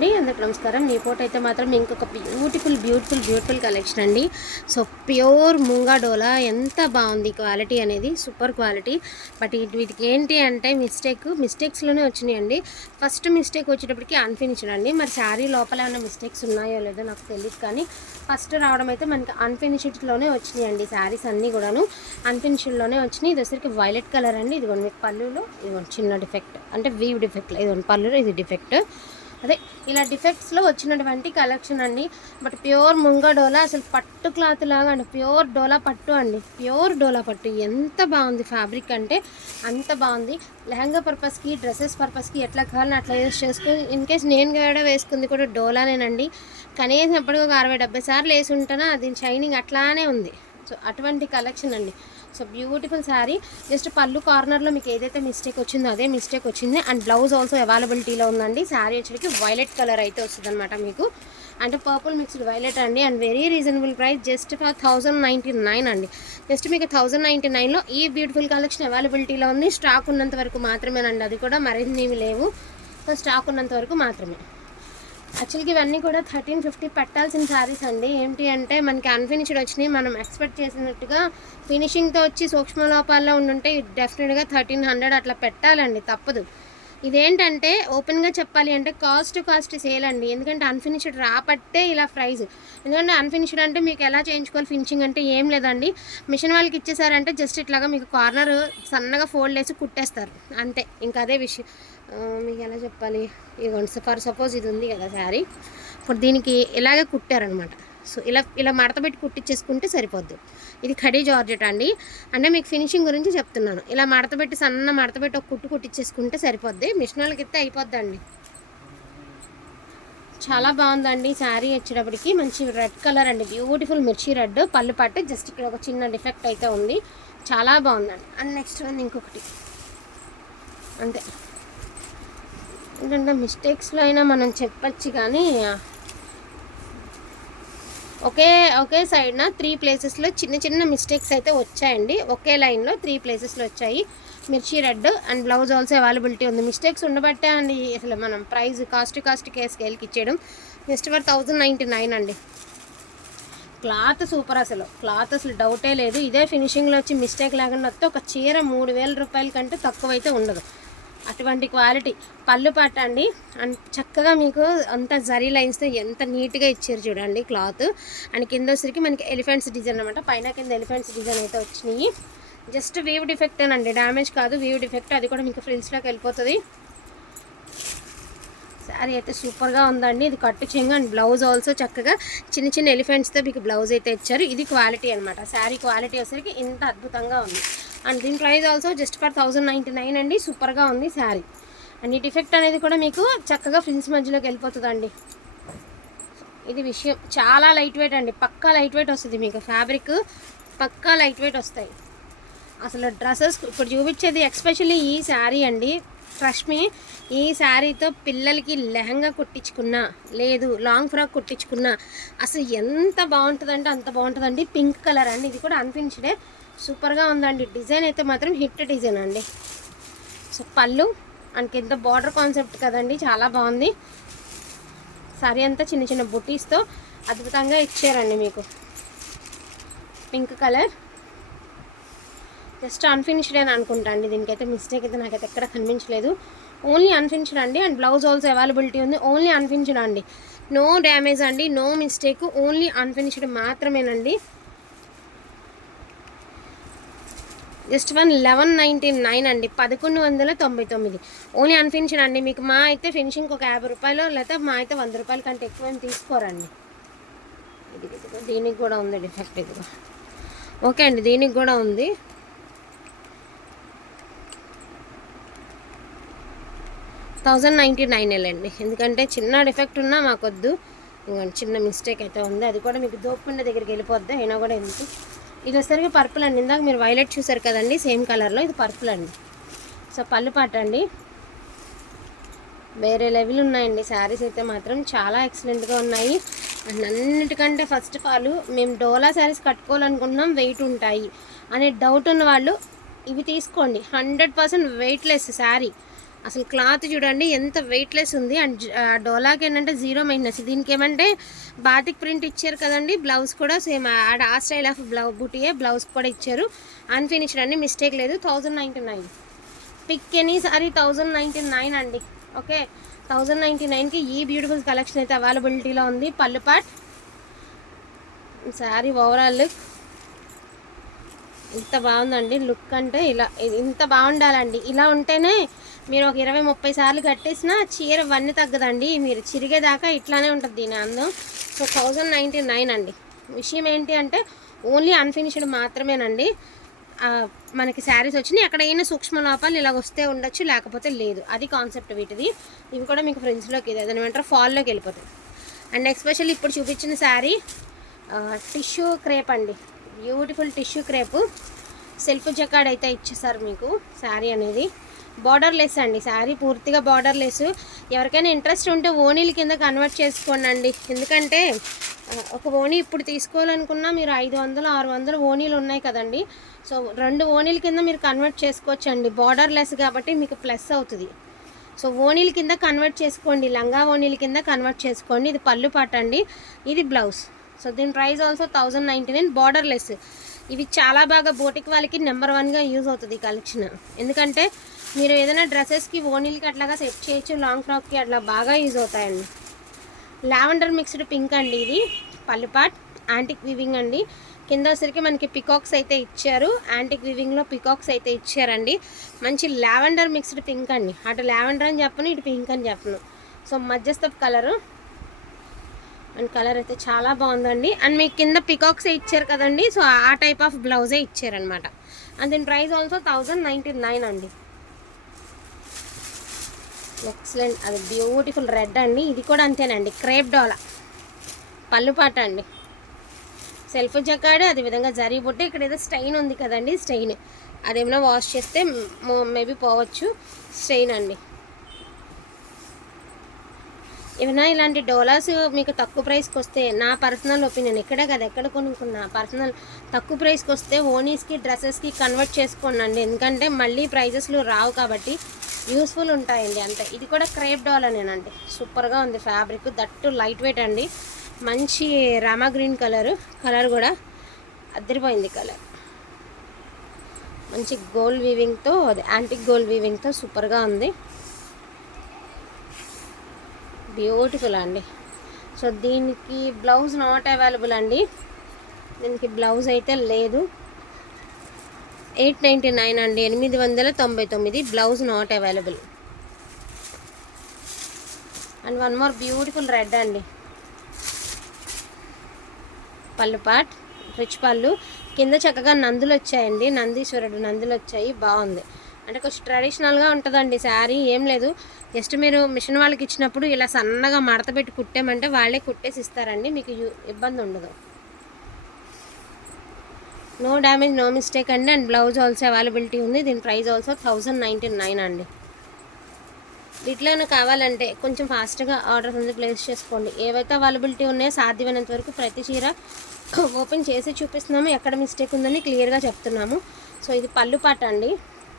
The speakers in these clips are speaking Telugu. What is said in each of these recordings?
అండి అందరికి నమస్కారం. మీ ఫోటో అయితే మాత్రం ఇంకొక బ్యూటిఫుల్ బ్యూటిఫుల్ బ్యూటిఫుల్ కలెక్షన్ అండి. సో ప్యూర్ ముంగా డోలా ఎంత బాగుంది క్వాలిటీ అనేది. సూపర్ క్వాలిటీ బట్ వీటికి ఏంటి అంటే మిస్టేక్ మిస్టేక్స్లోనే వచ్చినాయండి. ఫస్ట్ మిస్టేక్ వచ్చేటప్పటికి అన్ఫినిష్డ్ అండి. మరి శారీ లోపల ఏమైనా మిస్టేక్స్ ఉన్నాయో లేదో నాకు తెలియదు కానీ ఫస్ట్ రావడం అయితే మనకి అన్ఫినిష్డ్లోనే వచ్చినాయండి శారీస్ అన్నీ కూడాను. అన్ఫినిష్డ్లోనే వచ్చినాయి. ఇది వచ్చరికి వైలెట్ కలర్ అండి. ఇదిగోండి మీకు పళ్ళులో ఇదిగోండి చిన్న డిఫెక్ట్ అంటే వీవ్ డిఫెక్ట్ ఇదిగోండి పళ్ళులో ఇది డిఫెక్ట్ అదే ఇలా డిఫెక్ట్స్లో వచ్చినటువంటి కలెక్షన్ అండి. బట్ ప్యూర్ ముంగ డోలా అసలు పట్టు క్లాత్ లాగా అండి. ప్యూర్ డోలా పట్టు అండి. ప్యూర్ డోలా పట్టు. ఎంత బాగుంది ఫ్యాబ్రిక్ అంటే అంత బాగుంది. లెహంగా పర్పస్కి డ్రెస్సెస్ పర్పస్కి ఎట్లా కావాలని అట్లా యూస్ చేసుకుని ఇన్ కేస్ నేను కూడా వేసుకుంది కూడా డోలానేనండి. కనీసం ఎప్పటికీ ఒక అరవై డెబ్బై సార్లు వేసి ఉంటానా దీని షైనింగ్ అట్లానే ఉంది. సో అటువంటి కలెక్షన్ అండి. సో బ్యూటిఫుల్ శారీ జస్ట్ పళ్ళు కార్నర్లో మీకు ఏదైతే మిస్టేక్ వచ్చిందో అదే మిస్టేక్ వచ్చింది. అండ్ బ్లౌజ్ ఆల్సో అవైలబిలిటీలో ఉందండి. శారీ వచ్చేటికి వైలెట్ కలర్ అయితే వస్తుంది మీకు. అంటే పర్పుల్ మిక్స్డ్ వైలెట్ అండి. And very reasonable price just for thousand ninety nine అండి. జస్ట్ మీకు థౌజండ్ నైంటీ నైన్లో ఈ బ్యూటిఫుల్ కలెక్షన్ అవైలబిలిటీలో ఉంది. స్టాక్ ఉన్నంత వరకు మాత్రమేనండి. అది కూడా మరిన్ని లేవు. సో స్టాక్ ఉన్నంత వరకు మాత్రమే. యాక్చువల్గా ఇవన్నీ కూడా థర్టీన్ ఫిఫ్టీ పెట్టాల్సిన శారీస్ అండి. ఏంటి అంటే మనకి అన్ఫినిష్డ్ వచ్చినాయి. మనం ఎక్స్పెక్ట్ చేసినట్టుగా ఫినిషింగ్తో వచ్చి సూక్ష్మ లోపాల్లో ఉండుంటే డెఫినెట్గా థర్టీన్ హండ్రెడ్ అట్లా పెట్టాలండి. తప్పదు. ఇదేంటంటే ఓపెన్గా చెప్పాలి అంటే కాస్ట్ కాస్ట్ సేల్ అండి. ఎందుకంటే అన్ఫినిష్డ్ రాపట్టే ఇలా ప్రైస్. ఎందుకంటే అన్ఫినిష్డ్ అంటే మీకు ఎలా చేయించుకోవాలి? ఫినిషింగ్ అంటే ఏం లేదండి. మిషన్ వాళ్ళకి ఇచ్చేసారంటే జస్ట్ ఇట్లాగా మీకు కార్నర్ సన్నగా ఫోల్డ్ వేసి కుట్టేస్తారు. అంతే. ఇంకా అదే విషయం. మీకు ఎలా చెప్పాలి? ఇదిగోండి ఫర్ సపోజ్ ఇది ఉంది కదా శారీ. ఇప్పుడు దీనికి ఇలాగే కుట్టారనమాట. సో ఇలా ఇలా మడత పెట్టి కుట్టించేసుకుంటే సరిపోద్ది. ఇది ఖడీ జార్జెట్ అండి. అంటే మీకు ఫినిషింగ్ గురించి చెప్తున్నాను. ఇలా మడత పెట్టి సన్న మడత పెట్టి ఒక కుట్టు కుట్టించేసుకుంటే సరిపోద్ది. మిషన్ వాళ్ళకి ఇస్తే అయిపోద్దండి. చాలా బాగుందండి శారీ వచ్చేటప్పటికి. మంచి రెడ్ కలర్ అండి. బ్యూటిఫుల్ మిర్చి రెడ్ పళ్ళు పట్టు. జస్ట్ ఇక్కడ ఒక చిన్న డిఫెక్ట్ అయితే ఉంది. చాలా బాగుందండి. అండ్ నెక్స్ట్ వన్ ఇంకొకటి. అంతే. ఏంటంటే మిస్టేక్స్లో అయినా మనం చెప్పచ్చు కానీ ఒకే ఒకే సైడ్న త్రీ ప్లేసెస్లో చిన్న చిన్న మిస్టేక్స్ అయితే వచ్చాయండి. ఒకే లైన్లో త్రీ ప్లేసెస్లో వచ్చాయి. Mirchi red and blouse also availability ఉంది. మిస్టేక్స్ ఉండబట్టే అండి అసలు మనం ప్రైస్ కాస్ట్ కాస్ట్ కే స్కేల్కి ఇచ్చేయడం. Just for thousand ninety nine అండి. క్లాత్ సూపర్ అసలు. క్లాత్ అసలు డౌటే లేదు. ఇదే ఫినిషింగ్లో వచ్చి మిస్టేక్ లేకుండా వస్తే ఒక చీర మూడు వేల రూపాయల కంటే తక్కువ అయితే ఉండదు. అటువంటి క్వాలిటీ. పళ్ళు పాట అండి. అండ్ చక్కగా మీకు అంత జరీ లైన్స్తో ఎంత నీట్గా ఇచ్చారు చూడండి క్లాత్. అండ్ కింద వచ్చరికి మనకి ఎలిఫెంట్స్ డిజైన్ అనమాట పైన కింద ఎలిఫెంట్స్ డిజైన్ అయితే వచ్చినాయి. జస్ట్ వీవ్ డిఫెక్ట్ అండి డ్యామేజ్ కాదు వీవ్ డిఫెక్ట్. అది కూడా మీకు ఫ్రిల్స్లోకి వెళ్ళిపోతుంది. శారీ అయితే సూపర్గా ఉందండి. ఇది కట్టు చెంగు అండ్ బ్లౌజ్ ఆల్సో చక్కగా చిన్న చిన్న ఎలిఫెంట్స్తో మీకు బ్లౌజ్ అయితే ఇచ్చారు. ఇది క్వాలిటీ అనమాట శారీ క్వాలిటీ వచ్చరికి ఇంత అద్భుతంగా ఉంది. అండ్ దీని price also just for thousand ninety nine అండి సూపర్గా ఉంది శారీ అండ్ ఈ డిఫెక్ట్ అనేది కూడా మీకు చక్కగా ఫ్రిన్స్ మధ్యలోకి వెళ్ళిపోతుందండి. ఇది విషయం. చాలా లైట్ వెయిట్ అండి. పక్కా లైట్ వెయిట్ వస్తుంది మీకు. ఫ్యాబ్రిక్ పక్కా లైట్ వెయిట్ వస్తాయి. అసలు డ్రెస్సెస్ ఇప్పుడు చూపించేది ఎక్స్పెషల్లీ ఈ శారీ అండి. ట్రస్ట్ మీ ఈ శారీతో పిల్లలకి లెహంగా కుట్టించుకున్నా లేదు లాంగ్ ఫ్రాక్ కుట్టించుకున్నా అసలు ఎంత బాగుంటుందంటే అంత బాగుంటుందండి. పింక్ కలర్ అండి. ఇది కూడా అనిపించడే సూపర్గా ఉందండి. డిజైన్ అయితే మాత్రం హిట్ డిజైన్ అండి. సో పళ్ళు అండ్ కింద బార్డర్ కాన్సెప్ట్ కదండి చాలా బాగుంది. సారీ అంతా చిన్న చిన్న బుటీస్తో అద్భుతంగా ఇచ్చారండి మీకు. Pink colour. జస్ట్ అన్ఫినిష్డ్ అని అనుకుంటా అండి. దీనికైతే మిస్టేక్ అయితే నాకైతే ఎక్కడ కనిపించలేదు. ఓన్లీ అన్ఫినిష్డ్ అండి. అండ్ బ్లౌజ్ ఆల్సో అవైలబిలిటీ ఉంది. ఓన్లీ అన్ఫినిష్డ్ అండి. నో డ్యామేజ్ అండి. No mistake. ఓన్లీ అన్ఫినిష్డ్ మాత్రమేనండి. Just one eleven ninety nine అండి. పదకొండు వందల తొంభై తొమ్మిది. ఓన్లీ అన్ఫినిష్డ్ అండి. మీకు మా అయితే ఫినిషింగ్ ఒక యాభై రూపాయలు లేకపోతే మా అయితే వంద రూపాయల కంటే ఎక్కువ ఏం తీసుకోరండి. ఇది దీనికి కూడా ఉంది డిఫెక్ట్ ఇదిగో. ఓకే అండి దీనికి కూడా ఉంది. థౌజండ్ నైంటీ నైన్ వెళ్ళండి ఎందుకంటే చిన్న డిఫెక్ట్ ఉన్నా మాకొద్దు. ఇంకొంచెం చిన్న మిస్టేక్ అయితే ఉంది. అది కూడా మీకు దోపుండ దగ్గరికి వెళ్ళిపోద్ది. అయినా కూడా ఎందుకు? ఇది వచ్చేసరికి పర్పుల్ అండి. ఇందాక మీరు వైలెట్ చూసారు కదండి సేమ్ కలర్లో ఇది పర్పుల్ అండి. సో పళ్ళు పాట అండి. వేరే లెవెల్ ఉన్నాయండి. శారీస్ అయితే మాత్రం చాలా ఎక్సలెంట్గా ఉన్నాయి. అండ్ అన్నిటికంటే ఫస్ట్ ఆఫ్ ఆల్ మేము డోలా శారీస్ కట్టుకోవాలనుకుంటున్నాం వెయిట్ ఉంటాయి. అనే డౌట్ ఉన్న వాళ్ళు ఇవి తీసుకోండి. Hundred percent weightless sari. అసలు క్లాత్ చూడండి ఎంత వెయిట్లెస్ ఉంది. అండ్ డోలాకి ఏంటంటే జీరో మైనస్ దీనికి ఏమంటే బాతిక్ ప్రింట్ ఇచ్చారు కదండి బ్లౌజ్ కూడా సేమ్ ఆడ ఆ స్టైల్ ఆఫ్ బ్లౌ బుటీయే బ్లౌజ్ కూడా ఇచ్చారు. అన్ఫినిష్డ్ అండి మిస్టేక్ లేదు. Thousand ninety nine pick any sari thousand ninety nine అండి. ఓకే? థౌజండ్ నైంటీ నైన్కి ఈ బ్యూటిఫుల్ కలెక్షన్ అయితే అవైలబిలిటీలో ఉంది. పళ్ళు పాట్ శారీ ఓవరాల్ లుక్ ఇంత బాగుందండి లుక్ అంటే ఇలా ఇంత బాగుండాలండి. ఇలా ఉంటేనే మీరు ఒక ఇరవై ముప్పై సార్లు కట్టేసినా చీర వన్నీ తగ్గదండి. మీరు చిరిగేదాకా ఇట్లానే ఉంటుంది దీని అందం. సో థౌజండ్ నైంటీ నైన్ అండి. విషయం ఏంటి అంటే ఓన్లీ అన్ఫినిష్డ్ మాత్రమేనండి. మనకి శారీస్ వచ్చినాయి. ఎక్కడైనా సూక్ష్మ లోపాలు ఇలా వస్తే ఉండొచ్చు లేకపోతే లేదు. అది కాన్సెప్ట్ వీటిది. ఇవి కూడా మీకు ఫ్రెండ్స్లోకి ఇది ఏమంటారు ఫాల్లోకి వెళ్ళిపోతుంది అండ్ ఎస్పెషల్లీ ఇప్పుడు చూపించిన శారీ టిష్యూ క్రేప్ అండి. Beautiful tissue crepe self jacquard అయితే ఇచ్చేసారు మీకు శారీ అనేది. బార్డర్ లెస్ అండి. శారీ పూర్తిగా బార్డర్ లెస్ ఎవరికైనా ఇంట్రెస్ట్ ఉంటే ఓనీల కింద కన్వర్ట్ చేసుకోండి అండి ఎందుకంటే ఒక ఓనీ ఇప్పుడు తీసుకోవాలనుకున్నా మీరు ఐదు వందలు ఆరు వందలు ఓనీలు ఉన్నాయి కదండి. సో రెండు ఓనీల కింద మీరు కన్వర్ట్ చేసుకోవచ్చు అండి బార్డర్ లెస్ కాబట్టి మీకు ప్లస్ అవుతుంది. సో ఓనీల కింద కన్వర్ట్ చేసుకోండి. లంగా ఓనీల కింద కన్వర్ట్ చేసుకోండి. ఇది పళ్ళు పాట అండి. ఇది బ్లౌజ్ సో దీని price also thousand ninety nine border less ఇవి చాలా బాగా బోటిక్ వాళ్ళకి నెంబర్ వన్గా యూజ్ అవుతుంది ఈ కలెక్షన్ ఎందుకంటే మీరు ఏదైనా డ్రెస్సెస్కి ఓనీలకి అట్లాగా సెట్ చేయొచ్చు లాంగ్ ఫ్రాక్కి అట్లా బాగా యూజ్ అవుతాయండి. లావెండర్ మిక్స్డ్ పింక్ అండి ఇది పల్లుపాట్ యాంటిక్ వివింగ్ అండి. కింద వచ్చరికి మనకి పికాక్స్ అయితే ఇచ్చారు యాంటిక్ వివింగ్లో పికాక్స్ అయితే ఇచ్చారండి. మంచి లావెండర్ మిక్స్డ్ పింక్ అండి. అటు లావెండర్ అని చెప్పను ఇటు పింక్ అని చెప్పను. సో మధ్యస్థ కలరు అండ్ కలర్ అయితే చాలా బాగుందండి. అండ్ మీకు కింద పికాక్స్ ఇచ్చారు కదండి సో ఆ టైప్ ఆఫ్ బ్లౌజే ఇచ్చారనమాట అండ్ దీని price also thousand ninety nine అండి. ఎక్సలెంట్. అది బ్యూటిఫుల్ రెడ్ అండి. ఇది కూడా అంతేనండి. క్రేప్ డోలా పళ్ళుపాట అండి. సెల్ఫ్ జకాడు అదేవిధంగా జరీ బుట్ట ఇక్కడ ఏదో స్టెయిన్ ఉంది కదండి స్టెయిన్. అదేమైనా వాష్ చేస్తే మేబీ పోవచ్చు. స్టెయిన్ అండి. ఏమైనా ఇలాంటి డోలాస్ మీకు తక్కువ ప్రైస్కి వస్తే నా పర్సనల్ ఒపీనియన్ ఇక్కడే కదా ఎక్కడ కొనుక్కున్నా పర్సనల్ తక్కువ ప్రైస్కి వస్తే ఓనీస్కి డ్రెస్సెస్కి కన్వర్ట్ చేసుకోండి ఎందుకంటే మళ్ళీ ప్రైజెస్లు రావు కాబట్టి యూస్ఫుల్ ఉంటాయండి అంతే. ఇది కూడా క్రేప్ డోలానేనండి సూపర్గా ఉంది ఫ్యాబ్రిక్. దట్టు లైట్ వెయిట్ అండి. మంచి రామా గ్రీన్ కలర్. కలర్ కూడా అద్దరిపోయింది కలర్. మంచి గోల్డ్ వీవింగ్తో అది యాంటిక్ గోల్డ్ వీవింగ్తో సూపర్గా ఉంది. బ్యూటిఫుల్ అండి. సో దీనికి బ్లౌజ్ నాట్ అవైలబుల్ అండి. దీనికి బ్లౌజ్ అయితే లేదు. ఎయిట్ నైంటీ నైన్ అండి. ఎనిమిది వందల తొంభై తొమ్మిది blouse not available. And one more beautiful red అండి. పళ్ళు పాట్ రిచ్ పళ్ళు. కింద చక్కగా నందులు వచ్చాయండి. నందీశ్వరుడు నందులు వచ్చాయి. బాగుంది. అంటే కొంచెం ట్రెడిషనల్గా ఉంటుందండి శారీ. ఏం లేదు. జస్ట్ మీరు మిషన్ వాళ్ళకి ఇచ్చినప్పుడు ఇలా సన్నగా మడత పెట్టి కుట్టామంటే వాళ్ళే కుట్టేసి ఇస్తారండి. మీకు ఇబ్బంది ఉండదు నో డ్యామేజ్ నో మిస్టేక్ అండి. అండ్ బ్లౌజ్ ఆల్సో అవైలబిలిటీ ఉంది. దీని price also thousand ninety nine అండి. వీటిలోనే కావాలంటే కొంచెం ఫాస్ట్గా ఆర్డర్ ఉంది. ప్లేస్ చేసుకోండి. ఏవైతే అవైలబిలిటీ ఉన్నాయో సాధ్యమైనంత వరకు ప్రతి చీర ఓపెన్ చేసి చూపిస్తున్నాము. ఎక్కడ మిస్టేక్ ఉందని క్లియర్గా చెప్తున్నాము. సో ఇది పళ్ళు పాట అండి.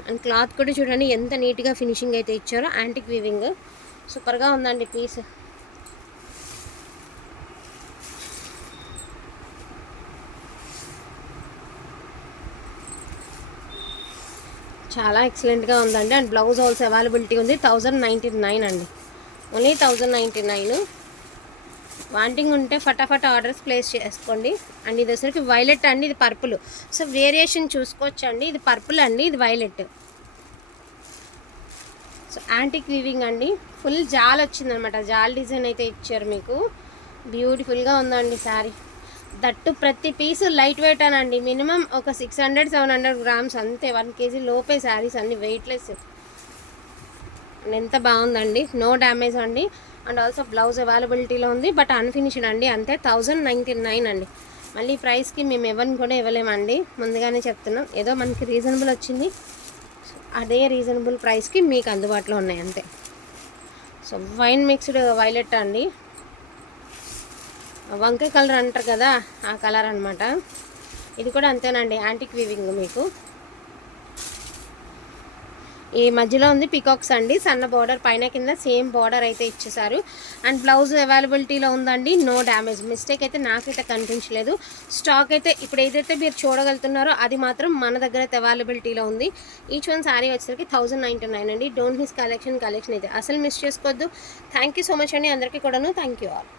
అండ్ క్లాత్ కూడా చూడండి. ఎంత నీట్గా ఫినిషింగ్ అయితే ఇచ్చారో. యాంటిక్ వీవింగ్ సూపర్గా ఉందండి పీస్ చాలా ఎక్సలెంట్గా ఉందండి. అండ్ బ్లౌజ్ ఆల్సో అవైలబిలిటీ ఉంది. థౌజండ్ నైంటీ నైన్ అండి. Only thousand ninety nine wanting ఉంటే ఫటాఫట్ ఆర్డర్స్ ప్లేస్ చేసుకోండి. అండ్ ఇది వచ్చరికి వైలెట్ అండి. ఇది పర్పుల్ సో వేరియేషన్ చూసుకోవచ్చు అండి ఇది పర్పుల్ అండి. ఇది వైలెట్ సో యాంటిక్ వీవింగ్ అండి. ఫుల్ జాల్ వచ్చిందనమాట జాల్ డిజైన్ అయితే ఇచ్చారు మీకు. బ్యూటిఫుల్గా ఉందండి శారీ దట్టు ప్రతి పీసు లైట్ వెయిట్ అనండి. మినిమం ఒక six hundred seven hundred grams అంతే. వన్ కేజీ లోపే శారీస్ అన్ని వెయిట్లెస్ ఎంత బాగుందండి. నో డ్యామేజ్ అండి. అండ్ ఆల్సో బ్లౌజ్ అవైలబిలిటీలో ఉంది. బట్ అన్ఫినిష్డ్ అండి. అంతే థౌజండ్ నైంటీ నైన్ అండి. మళ్ళీ ప్రైస్కి మేము ఎవరిని కూడా ఇవ్వలేమండి. ముందుగానే చెప్తున్నాం. ఏదో మనకి రీజనబుల్ వచ్చింది. అదే రీజనబుల్ ప్రైస్కి మీకు అందుబాటులో ఉన్నాయి అంతే. సో వైన్ మిక్స్డ్ వైలెట్ అండి. వంకాయ కలర్ అంటారు కదా ఆ కలర్ అనమాట ఇది కూడా అంతేనండి యాంటిక్ వీవింగ్ మీకు. ఈ మధ్యలో ఉంది పికాక్స్ అండి సన్న బార్డర్ పైన కింద సేమ్ బార్డర్ అయితే ఇచ్చేసారు అండ్ బ్లౌజ్ అవైలబిలిటీలో ఉందండి నో డ్యామేజ్ మిస్టేక్ అయితే నాకైతే కనిపించలేదు. స్టాక్ అయితే ఇప్పుడు ఏదైతే మీరు చూడగలుగుతున్నారో అది మాత్రం మన దగ్గర అయితే అవైలబిలిటీలో ఉంది. ఈచ్ వన్ శారీ వచ్చేసరికి థౌజండ్ నైంటీ నైన్ అండి. డోంట్ మిస్ కలెక్షన్ కలెక్షన్ అయితే. అసలు మిస్ చేసుకోవద్దు. థ్యాంక్ యూ సో మచ్ అండి. అందరికీ కూడాను థ్యాంక్ యూ ఆల్